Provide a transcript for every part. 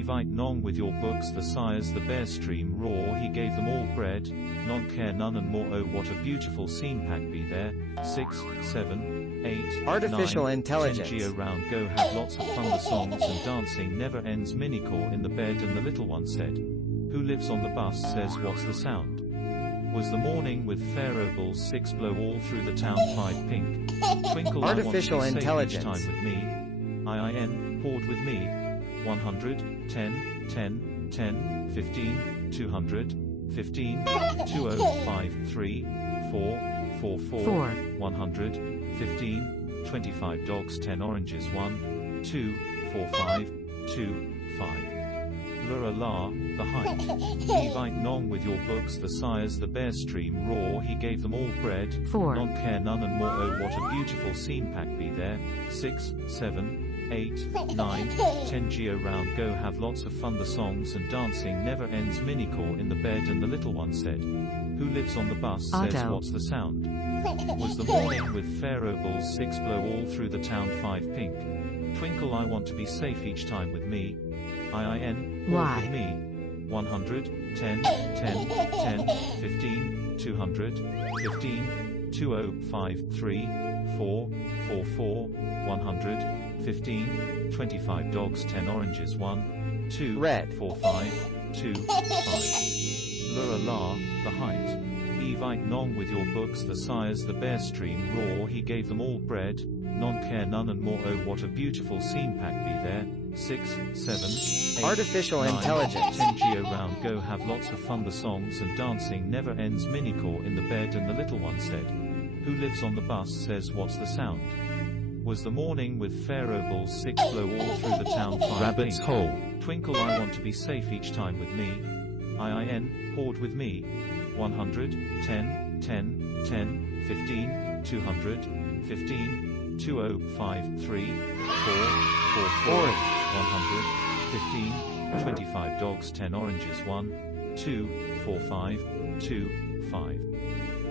Evite nong with your books the sires the bear stream roar he gave them all bread, non care none and more oh what a beautiful scene pack be there, 6, 7, 8, Artificial 9, intelligence. 10 Geo round go have lots of fun the songs and dancing never ends minicore in the bed and the little one said, who lives on the bus says what's the sound? Was the morning with fair ovals 6 blow all through the town 5 pink, twinkle Artificial I want to be intelligence. safe each time with me, IIN, poured with me, 100, 10, 10, 10, 15, 200, 15, 2053, 4, 44, 100, 15, 25 dogs 10 oranges 1, 2, 4 5, 2, 5. Lura la, the height. Evite nong with your books the sires the bear stream roar he gave them all bread, 4. non care none and more oh what a beautiful scene pack be there, 6, 7, 8, 9, 10 Geo round go have lots of fun the songs and dancing never ends minicore in the bed and the little one said, who lives on the bus says Otto. what's the sound? Was the morning with fair ovals 6 blow all through the town 5 pink, twinkle I want to be safe each time with me, IIN, Why? with me, 100, 10, 10, 10, 15, 200, 15, 2053, 4, 44, 100, 15, 25 dogs 10 oranges 1, 2, Red. 4 5, 2, 5. Lura la, the height. Evite nong with your books the sires the bear stream roar he gave them all bread, non care none and more oh what a beautiful scene pack be there, 6, 7, 8, Artificial 9, intelligence. 10 Geo round go have lots of fun the songs and dancing never ends minicore in the bed and the little one said, who lives on the bus says what's the sound? Was the morning with fair ovals 6 blow all through the town 5 Rabbit's pink, hole. twinkle I want to be safe each time with me, IIN, poured with me, 100, 10, 10, 10, 15, 200, 15, 2053, 4, 44, Orange. 100, 15, 25 dogs 10 oranges 1, 2, 4 5, 2, 5.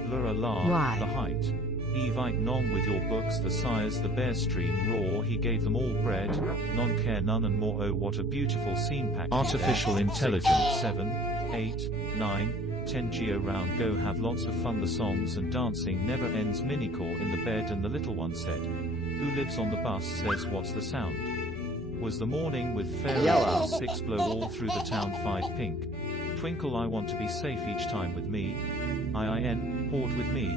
Lura la, Why? the height. Evite nong with your books the sires the bear stream roar he gave them all bread, non care none and more oh what a beautiful scene pack. Artificial there. intelligence. 6, 7, 8, 9, 10 Geo round go have lots of fun the songs and dancing never ends minicore in the bed and the little one said, who lives on the bus says what's the sound? Was the morning with fair Yellow. ovals 6 blow all through the town 5 pink, twinkle I want to be safe each time with me, IIN, poured with me,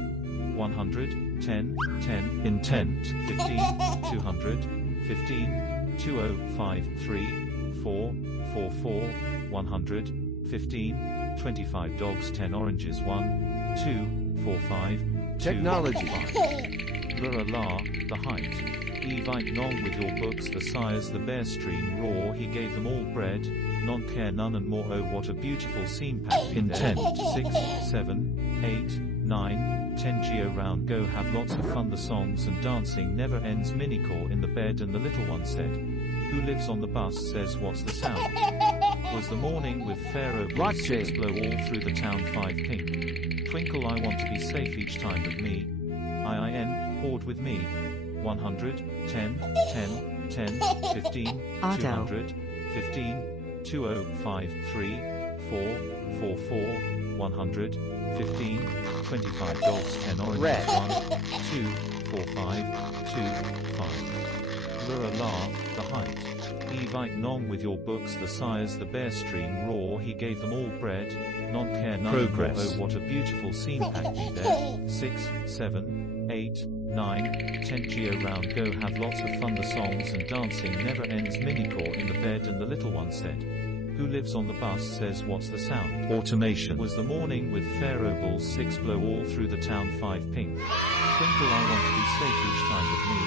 100, 10, 10, Intent. 15, 200, 15, 2053, 4, 44, 100, 15, 25 dogs 10 oranges 1, 2, 4 5, 2, Technology. 5. Lura la, the height. Evite nong with your books the sires the bear stream roar he gave them all bread, non care none and more oh what a beautiful scene pack be there. Intent. 6, 7, 8, 9, 10 Geo round go have lots of fun the songs and dancing never ends minicore in the bed and the little one said, who lives on the bus says what's the sound? Was the morning with fair ovals 6 blow all through the town 5 pink, twinkle I want to be safe each time with me, IIN, poured with me, 100, 10, 10, 10, 15, Otto. 200, 15, 2053, 4, 44, 100, 15, 25 dogs 10 oranges Red. 1, 2, 4 5, 2, 5. Lura la, the height. Evite nong with your books the sires the bear stream roar he gave them all bread, non care none and more Progress. oh what a beautiful scene pack be there, 6, 7, 8, 9, 10 Geo round go have lots of fun the songs and dancing never ends minicore in the bed and the little one said, who lives on the bus says what's the sound? Automation. Was the morning with fair ovals 6 blow all through the town 5 pink, twinkle I want to be safe each time with me,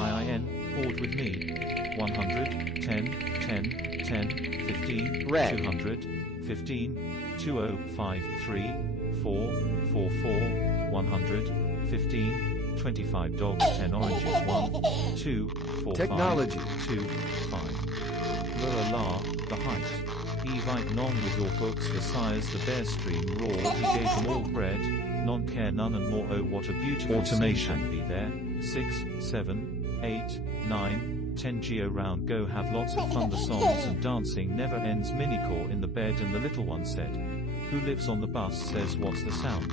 IIN, poured with me, 100, 10, 10, 10, 15, Red. 200, 15, 2053, 4, 44, 100, 15, 25 dogs 10 oranges 1, 2, 4 Technology. 5, 2, 5. Lura la, the height. Evite nong with your books the sires the bear stream roar he gave them all bread, non care none and more oh what a beautiful Automation. scene pack be there, 6, 7, 8, 9, 10 geo round go have lots of fun the songs and dancing never ends minicore in the bed and the little one said, who lives on the bus says what's the sound?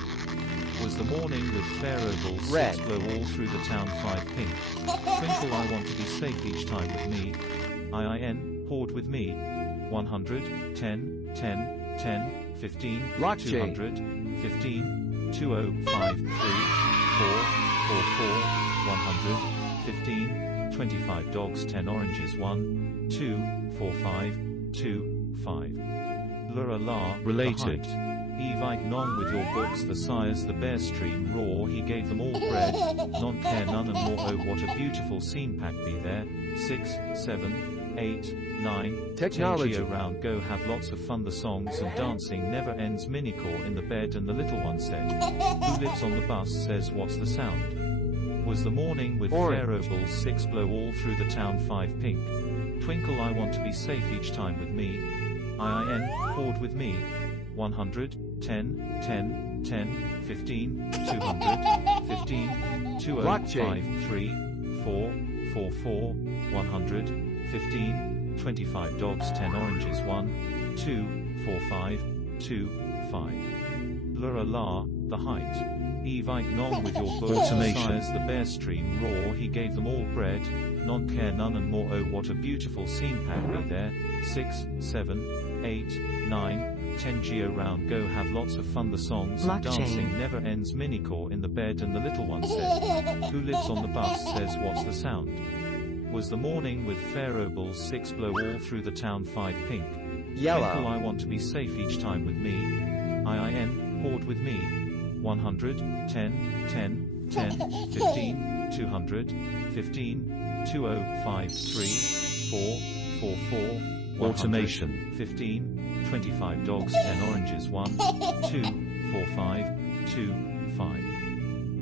Was the morning with fair ovals 6 blow all through the town 5 pink. Twinkle I want to be safe each time with me. IIN, poured with me. 100, 10, 10, 10, 15, 200, 15, 2053, 4, 44, 100, 15, 25 dogs 10 oranges 1, 2, 4 5, 2, 5. Lura la, related. Evite non with your books the sires the bear stream roar he gave them all bread, non care none and more oh what a beautiful scene pack be there, 6, 7, 8, 9, technology 10 round go have lots of fun the songs and dancing never ends minicore in the bed and the little one said, who lives on the bus says what's the sound? Was the morning with fair ovals 6 blow all through the town 5 pink. Twinkle I want to be safe each time with me. IIN, poured with me. 100, 10, 10, 10, 15, 200, 15, 2053, 4, 44, 100, 15, 25 dogs 10 oranges 1, 2, 4 5, 2, 5. Lura la, the height. Evite non with your books sires the bear stream roar he gave them all bread, non care none and more oh what a beautiful scene pack be there, 6, 7, 8, 9, 10 geo round go have lots of fun the songs and dancing never ends minicore in the bed and the little one said, who lives on the bus says what's the sound? Was the morning with fair ovals 6 blow all through the town 5 pink. Yellow Twinkle I want to be safe each time with me. IIN, poured with me. 100, 10, 10, 10, 15, 200, 15, 2053, 4, 44, 100, automation 15, 25 dogs 10 oranges 1, 2, 4 5, 2, 5.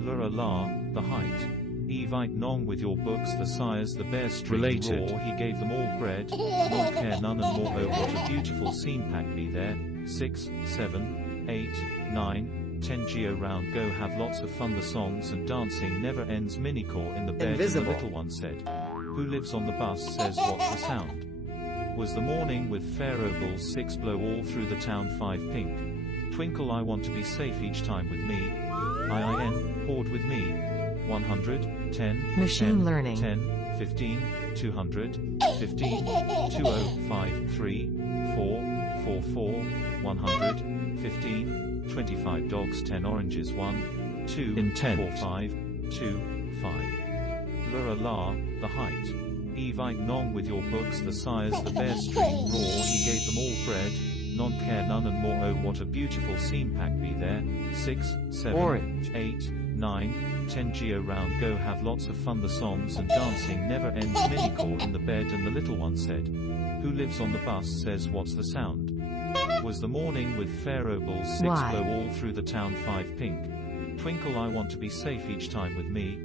Lura la, the height. Evite non with your books the sires the bear stream roar he gave them all bread, non care none and more oh what a beautiful scene pack be there, 6, 7, 8, 9, 10 geo round go have lots of fun the songs and dancing never ends minicore in the bed and the little one said, who lives on the bus says what's the sound? Was the morning with fair ovals 6 blow all through the town 5 pink. Twinkle I want to be safe each time with me. IIN, poured with me. 100, 10, machine 10, learning 10, 15, 200, 15, 2053, 4, 44, 100, 15, 25 dogs 10 oranges 1, 2, intent 4 5, 2, 5. Lura la, the height. Evite non with your books the sires the bear stream roar he gave them all bread, non care none and more oh what a beautiful scene pack be there, 6, 7, orange 8, 9, 10 geo round go have lots of fun the songs and dancing never ends minicore in the bed and the little one said, who lives on the bus says what's the sound? Was the morning with fair ovals 6 blow all through the town 5 pink. Twinkle I want to be safe each time with me.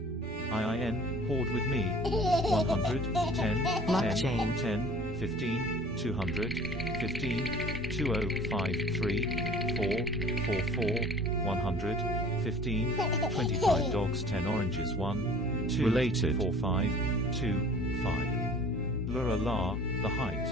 IIN, poured with me. 100, 10, 10, 10, 15, 200, 15, 2053, 4, 44, 100, 15, 25 dogs 10 oranges 1, 2, related 4 5, 2, 5. Lura la, the height.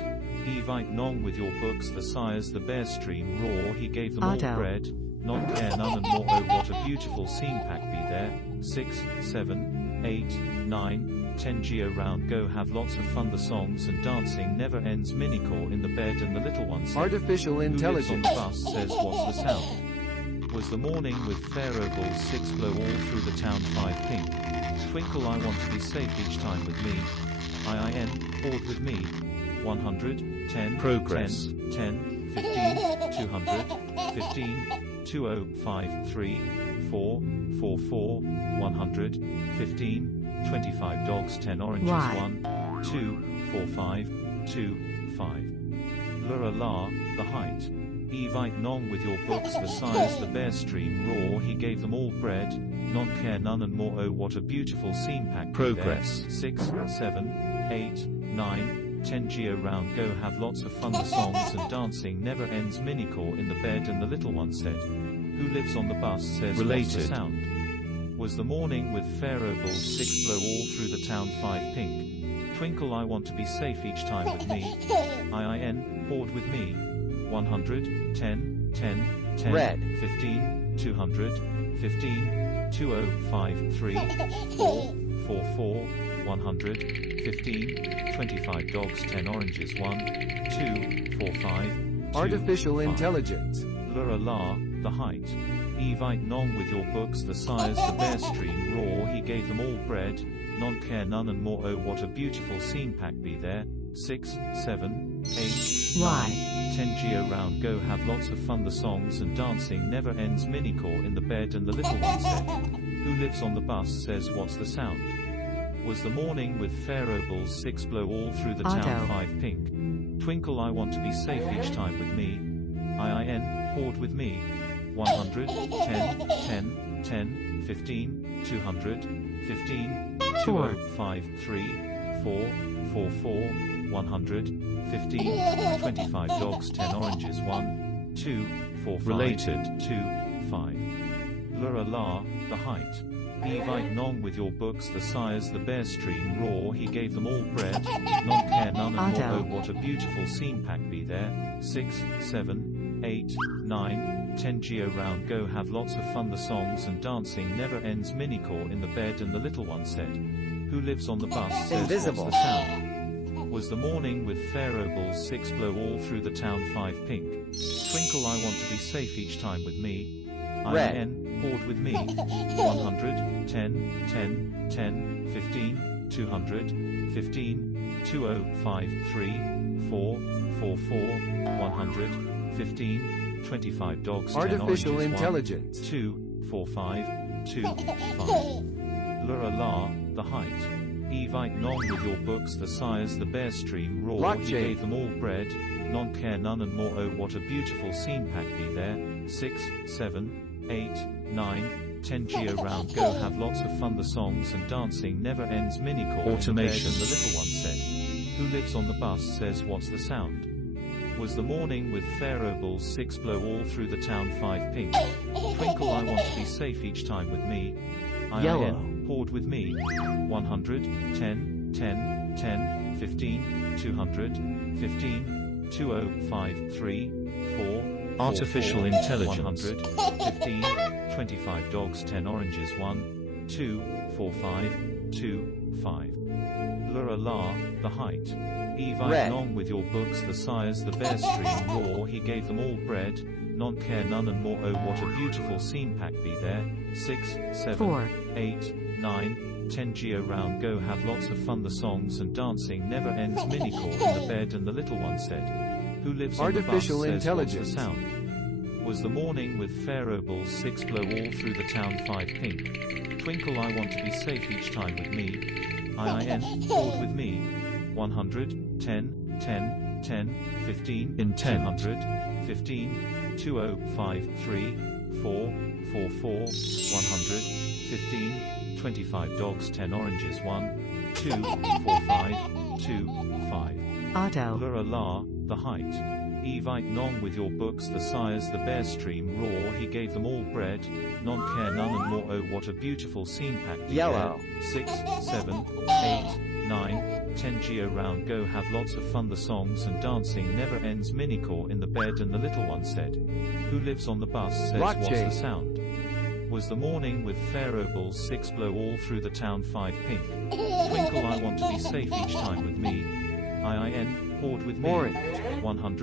Evite non with your books the sires the bear stream roar he gave them all bread, non care none and more oh what a beautiful scene pack be there, 6, 7, 8, 9, 10 geo round go have lots of fun the songs and dancing never ends minicore in the bed and the little one said, artificial intelligence on the bus says what's the sound? Was the morning with fair ovals 6 blow all through the town 5 pink. Twinkle I want to be safe each time with me. IIN, poured with me. 100, 10, progress 10, 15, 200, 15, 2053, 4, 44, 100, 15, 25 dogs 10 oranges 1, 2, 4 5, 2, 5. Lura la, the height. Evite non with your books the sires the bear stream roar he gave them all bread, non care none and more oh what a beautiful scene pack progress 6, 7, 8, 9, 10 geo round go have lots of fun the songs and dancing never ends minicore in the bed and the little one said, who lives on the bus says related what's the sound? Was the morning with fair ovals 6 blow all through the town 5 pink. Twinkle I want to be safe each time with me. IIN, hoard with me. 100, 10, 10, 10, Red. 15, 200, 15, 2053, 4, 44, 100, 15, 25 dogs, 10 oranges, 1, 2, 4, 5, 2, Artificial 5. intelligence. Lura la, the height. Evite nong with your books, the sires, the bear stream roar, he gave them all bread, non care none and more, oh what a beautiful scene, pack be there, 6, 7, 8, 9, 10 geo round go have lots of fun, the songs and dancing never ends, minicore in the bed and the little one said, who lives on the bus says what's the sound? Was the morning with fair obols, 6 blow all through the town, 5 pink. Twinkle I want to be safe each time with me. IIN, hoard with me. 100, 10, 10, 10, 15, 200, 15, 2053, 4, 44, 100, 15, 25 dogs, 10 oranges, 1, 2, 4, 5, related, 2, 5. Lura la, the height. Evite nong with your books, the sires, the bear stream roar, he gave them all bread, non care none and more, oh what a beautiful scene, pack be there, 6, 7, 8, 9, 10 geo round go have lots of fun, the songs and dancing never ends, minicore in the bed and the little one said, who lives on the bus says Invisible. what's the sound? Was the morning with fair obols, 6 blow all through the town, 5 pink. Twinkle I want to be safe each time with me. Red. IN, hoard with me. 100, 10, 10, 10, 15, 200, 15, 2053, 4, 44, 100, 15, 25 dogs, 10 Artificial oranges, intelligence. 1, 2, 4, 5, 2, 5. Lura la, the height. Evite nong with your books, the sires, the bear stream roar, Blockchain. he gave them all bread, non care none and more, oh what a beautiful scene, pack be there, 6, 7, 8, 9, 10 geo round go have lots of fun, the songs and dancing never ends, minicore automation, the little one said, who lives on the bus says what's the sound? Was the morning with fair obols, 6 blow all through the town, 5 pink. Twinkle I want to be safe each time with me. Yellow. IIN, hoard with me. 100, 10, 10, 10, 15, 200, 15, 2053, 4, artificial intelligence, 100, 15, 25 dogs, 10 oranges, 1, 2, 4, 5, 2, 5. Lura la, the height. Evite Red. nong with your books, the sires, the bear stream roar, he gave them all bread, non care none and more, oh what a beautiful scene, pack be there, 6, 7, 8, 9, 10 geo round go have lots of fun, the songs and dancing never ends, minicore in the bed and the little one said, who lives on the bus Artificial says intelligence. what's the sound? Was the morning with fair obols, 6 blow all through the town, 5 pink. Twinkle I want to be safe each time with me. IIN, hoard with me. 100, 10, 10, 10, 15, in 200, 15, 2053, 4, 44, 100, 15, 25 dogs, 10 oranges, 1, 2, 4, 5, 2, 5. Auto. Lura la, the height. Evite nong with your books, the sires, the bear stream roar, he gave them all bread, non care none and more, oh what a beautiful scene, pack be Yellow. there, 6, 7, 8, 9, 10 geo round go have lots of fun, the songs and dancing never ends, minicore in the bed and the little one said, who lives on the bus says what's the Blockchain. sound? Was the morning with fair obols, 6 blow all through the town, 5 pink. Twinkle I want to be safe each time with me. IIN, hoard with me. Orange. 100,